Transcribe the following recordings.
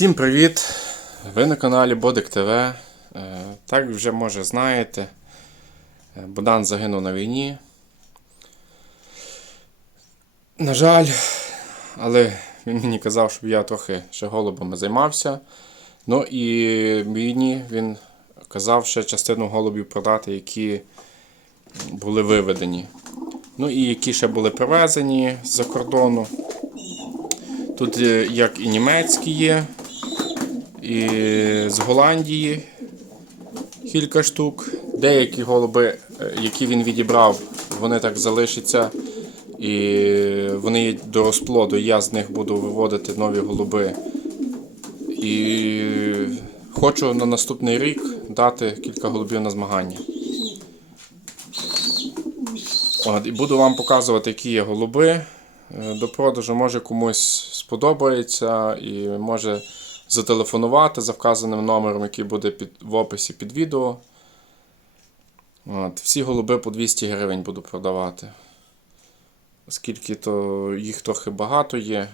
Всім привіт! Ви на каналі Бодик ТВ. Е, Так вже може знаєте, е, Богдан загинув на війні. На жаль, але він мені казав, щоб я трохи ще голубами займався. Ну і війні він казав ще частину голубів продати, які були виведені. Ну і які ще були привезені з-за кордону. Тут е, як і німецькі є, і з Голландії кілька штук. Деякі голуби, е, які він відібрав, вони так залишаться. І вони до розплоду. Я з них буду виводити нові голуби. І хочу на наступний рік дати кілька голубів на змагання. От, і буду вам показувати, які є голуби е, до продажу. Може комусь сподобається і може зателефонувати за вказаним номером, який буде під, в описі під відео. От, всі голуби по 200 гривень буду продавати. Оскільки то їх трохи багато є.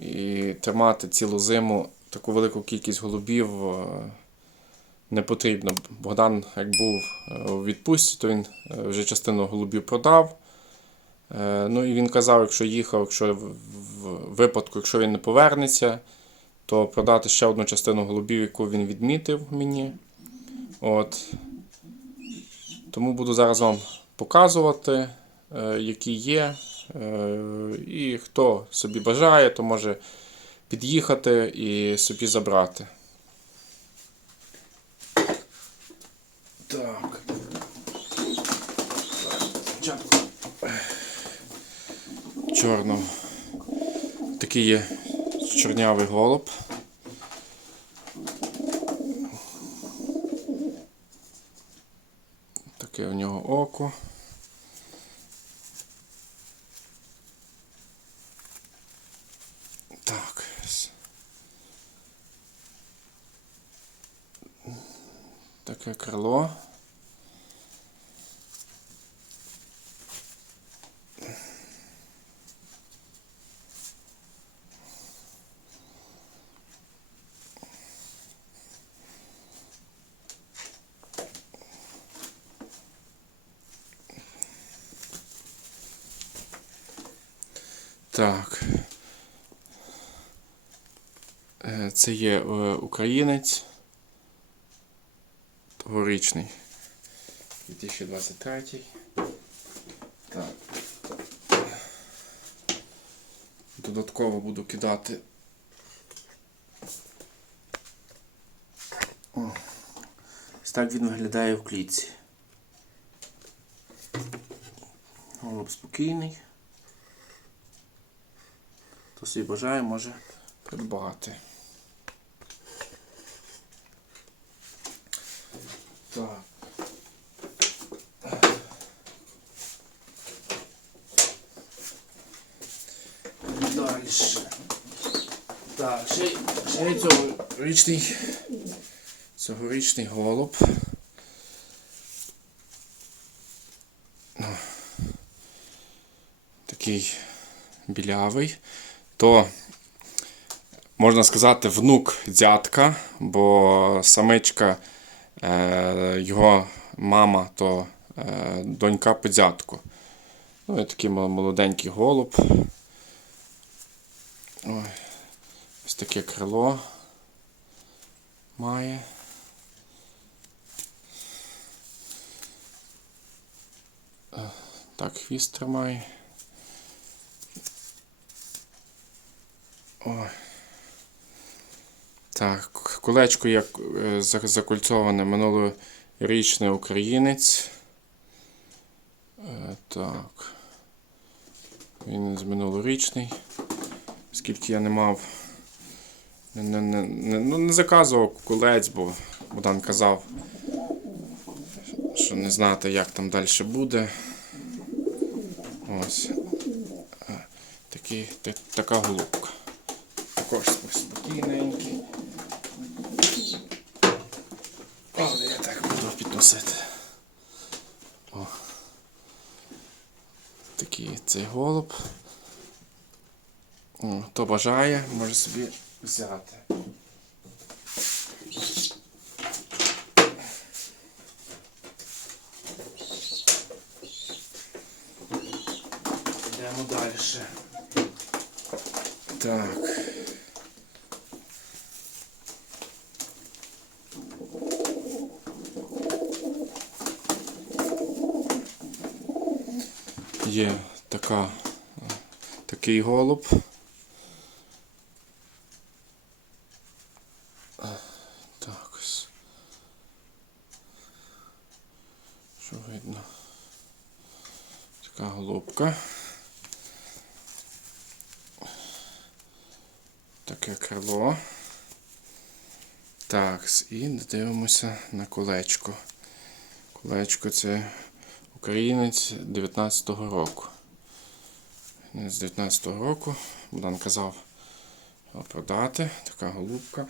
І тримати цілу зиму таку велику кількість голубів е, не потрібно. Богдан, як був е, у відпустці, то він е, вже частину голубів продав. Ну і він казав, якщо їхав, якщо в випадку, якщо він не повернеться, то продати ще одну частину голубів, яку він відмітив мені. От. Тому буду зараз вам показувати, е, які є. Е, І хто собі бажає, то може під'їхати і собі забрати. Так. Чорно. Такий є чорнявий голуб. Таке в нього око. Так. Таке крило. Так. Е, Це є е, українець. Тогорічний. 2023. Так. Додатково буду кидати. О, Ось так він виглядає в клітці. Голуб спокійний. Хто собі бажає, може придбати. Так. Далі. Так, ще, ще цьогорічний, цьогорічний голуб. Такий білявий. То, можна сказати, внук дядка, бо самичка, е, його мама, то е, донька по дядку. Ну, і такий молоденький голуб. Ой, ось таке крило має. Е, Так, хвіст тримає. Ой. Так, колечко як е, закольцоване минулорічний українець. Е, Так. Він з минулорічний. Скільки я не мав. Не, не, не, ну, не заказував колець, бо Богдан казав, що не знати, як там далі буде. Ось. Е, Такий, та- така голубка. Також спокійненький. Але я так буду підносити. О. Такий цей голуб. О, хто бажає, може собі взяти. Йдемо далі. Так. Є така, такий голуб. Так. Що видно? Така голубка. Таке крило. Так, і дивимося на колечко. Колечко це українець 19-го року. З 19-го року Богдан казав його продати. Така голубка.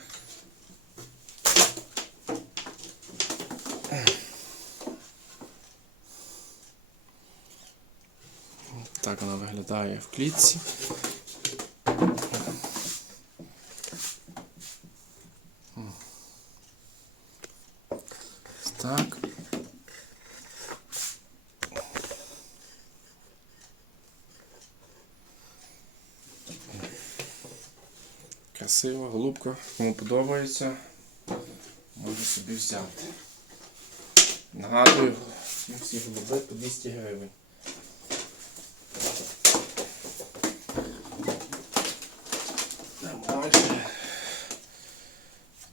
Так вона виглядає в клітці. Так. Красива голубка, кому подобається, може собі взяти. Нагадую, всі голуби по 200 гривень.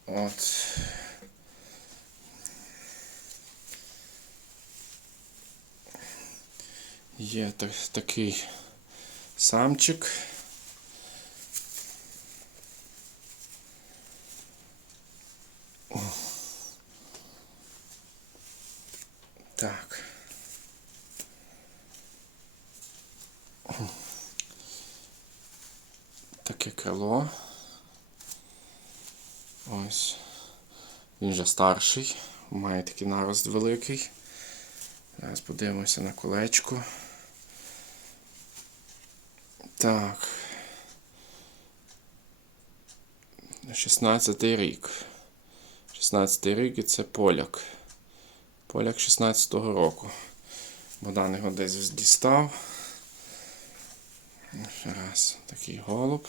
От. Є так, такий самчик. Так. Таке крило. Ось. Він вже старший, має такий нарост великий. Зараз подивимося на колечко. Так. 16 рік. 16 рік і це поляк. Поляк 16-го року. Богдан його десь дістав. Ще раз такий голуб.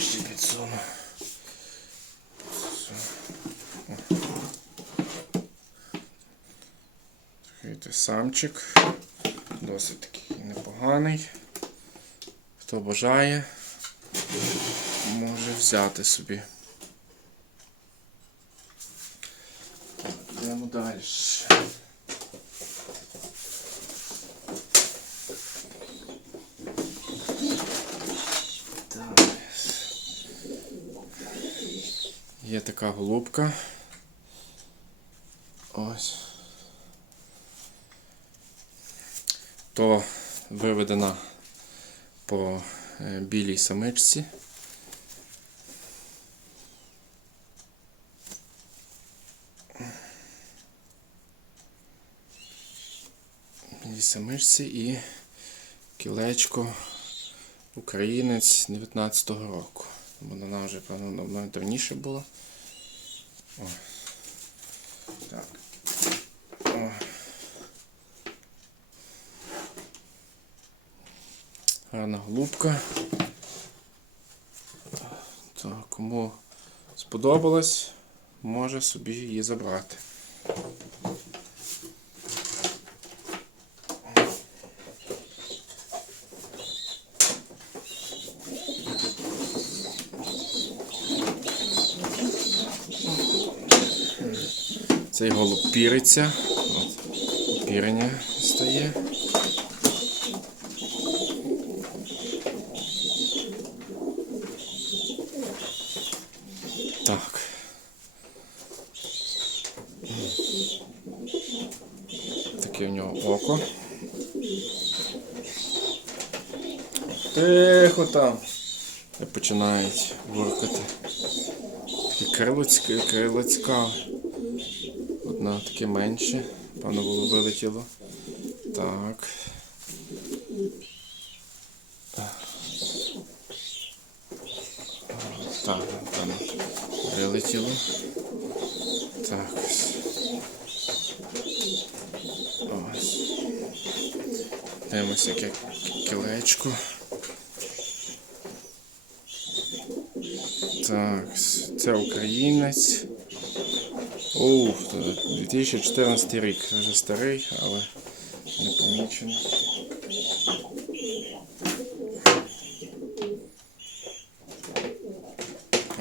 Ще підсуну. Все. О. Такий то. Досить такий непоганий. Хто бажає, може взяти собі. Так, йдемо далі. Є така голубка. Ось. То виведена по е, білій самичці. Білій самичці і кілечко українець 19-го року. Вона вже, певно, давніше була. О. Так. Гарна голубка. Так, кому сподобалось, може собі її забрати. Цей голуб піриться. От, пірення стає. Таке в нього око. Тихо там. І починають буркати. Крилицька, крилицька. Одна таке менше. Певно було вилетіло. Так. Так, певно. Вилетіло. Так. Ось. Дивимося яке кілечко. Так, це українець. Оу, 2014 рік. Вже старий, але не помічений.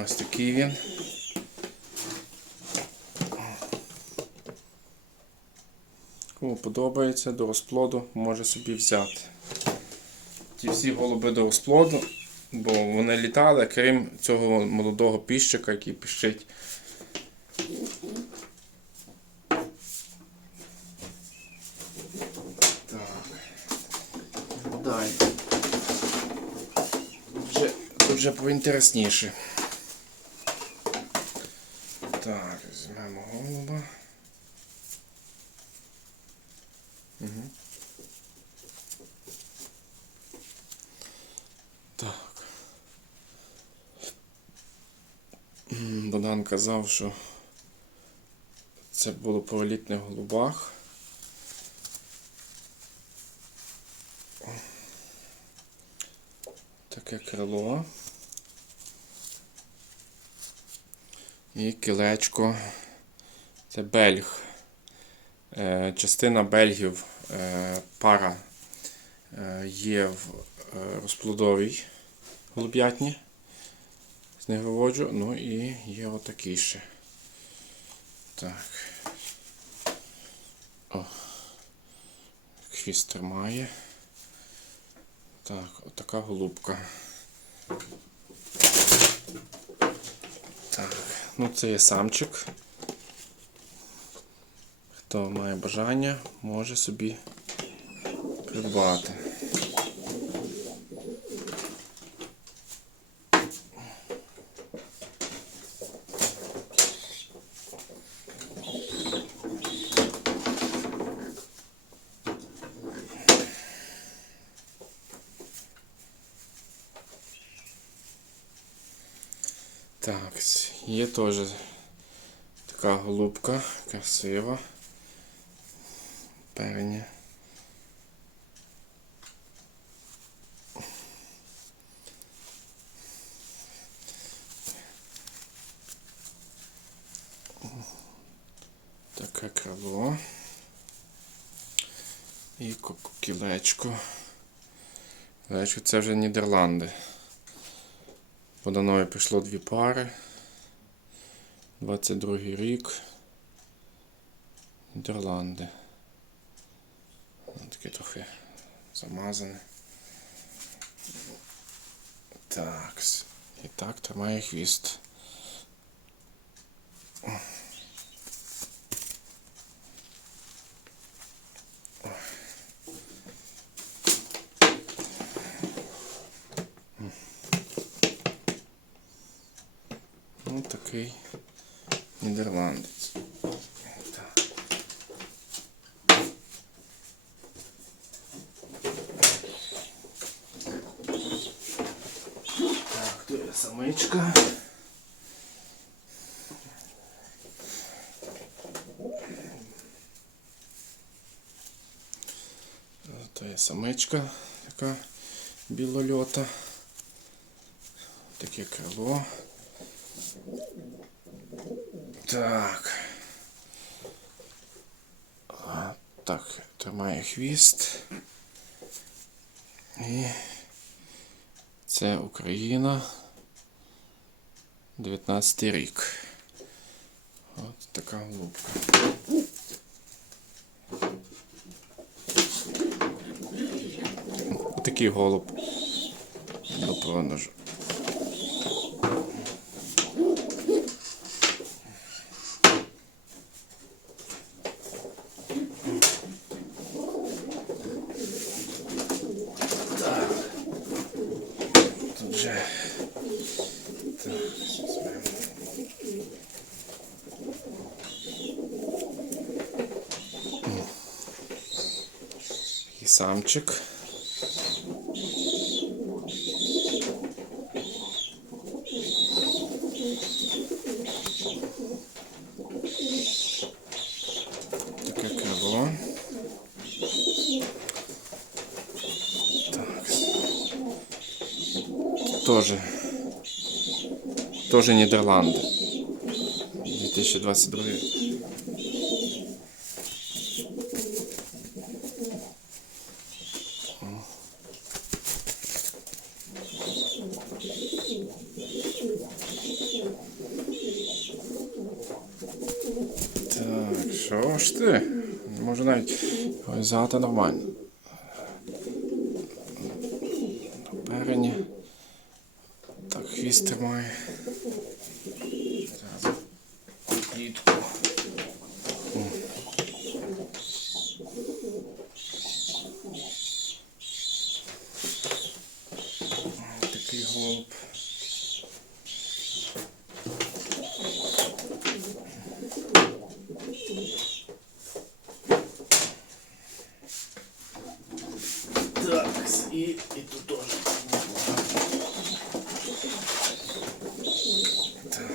Ось такий він. Кому подобається до розплоду, може собі взяти. Ті всі голуби до розплоду, бо вони літали, крім цього молодого піщика, який піщить. Так. Далі. Вже, тут вже поінтересніше. Так, візьмемо голуба. Угу. Так. М, Богдан казав, що це було по елітних голубах. Таке крило. І кілечко. Це бельг. Е, Частина бельгів е, пара е, є в розплодовій голуб'ятні. З. Ну і є отакий ще. Так. О. Хвіст тримає. Так, отака голубка. Так, ну це є самчик. Хто має бажання, може собі придбати. Так, є теж така голубка, красива. Перення. Таке крило. І ко- кілечко. Кілечко це вже Нідерланди. Богданові прийшло дві пари. 22 рік. Нідерланди. Таке трохи замазане. Так. І так тримає хвіст. Ось такий нідерландець. Так. Так, самичка. То є самичка така білольота. Таке крило. Так. Так, тримає хвіст. І це Україна. 19 рік. От така голубка. Такий голуб до продажу. Так. Тоже. Тоже Нідерланди. 2022 Взяти нормально. Перені. Так, хвіст тримає. Клітку. О. Такий голуб. Так, і, і тут теж. Так,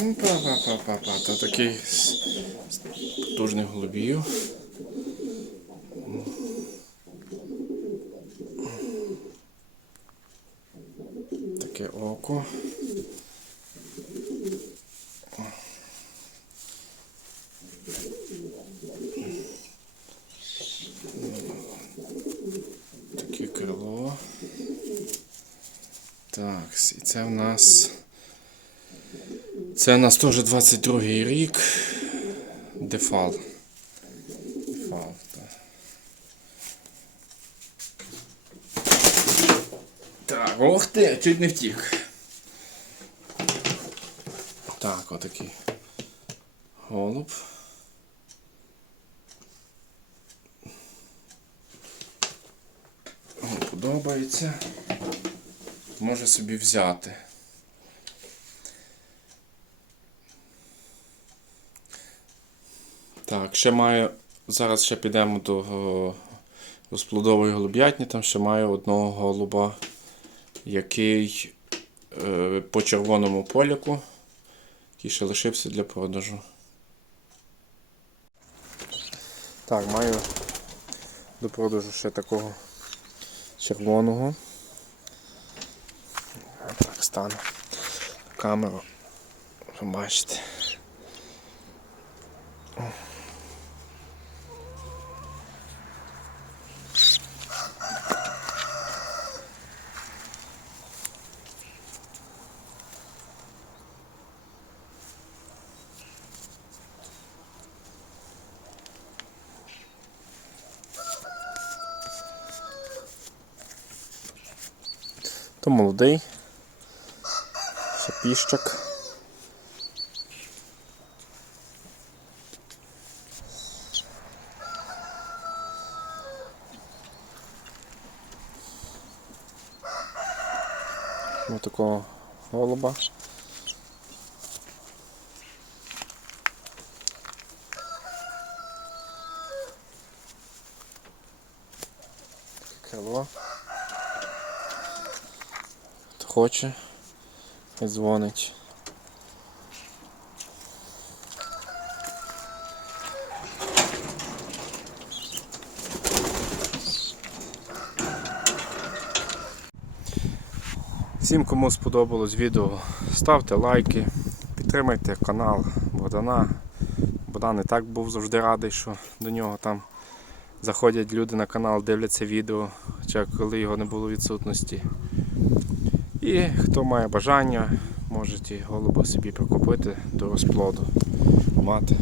Ну, па-па-па-па-па, то такий потужний голубів. Таке око. Таке крило. Так, і це в нас. Це у нас теж 22 рік. Дефал. Дефал. Так, ох ти, чуть не втік. Так, отакий голуб. Подобається. Може собі взяти. Так, ще маю. Зараз ще підемо до о, розплодової голуб'ятні, там ще маю одного голуба, який е, по червоному поляку, який ще лишився для продажу. Так, маю до продажу ще такого червоного. Так, стану камеру. Побачите. То молодий. Ще піщик. Ось такого голуба. Таке крило. Хто хоче, хай дзвонить. Всім, кому сподобалось відео, ставте лайки, підтримайте канал Богдана. Богдан і так був завжди радий, що до нього там заходять люди на канал, дивляться відео, хоча коли його не було відсутності. І хто має бажання, можете голуба собі прикупити до розплоду. Мати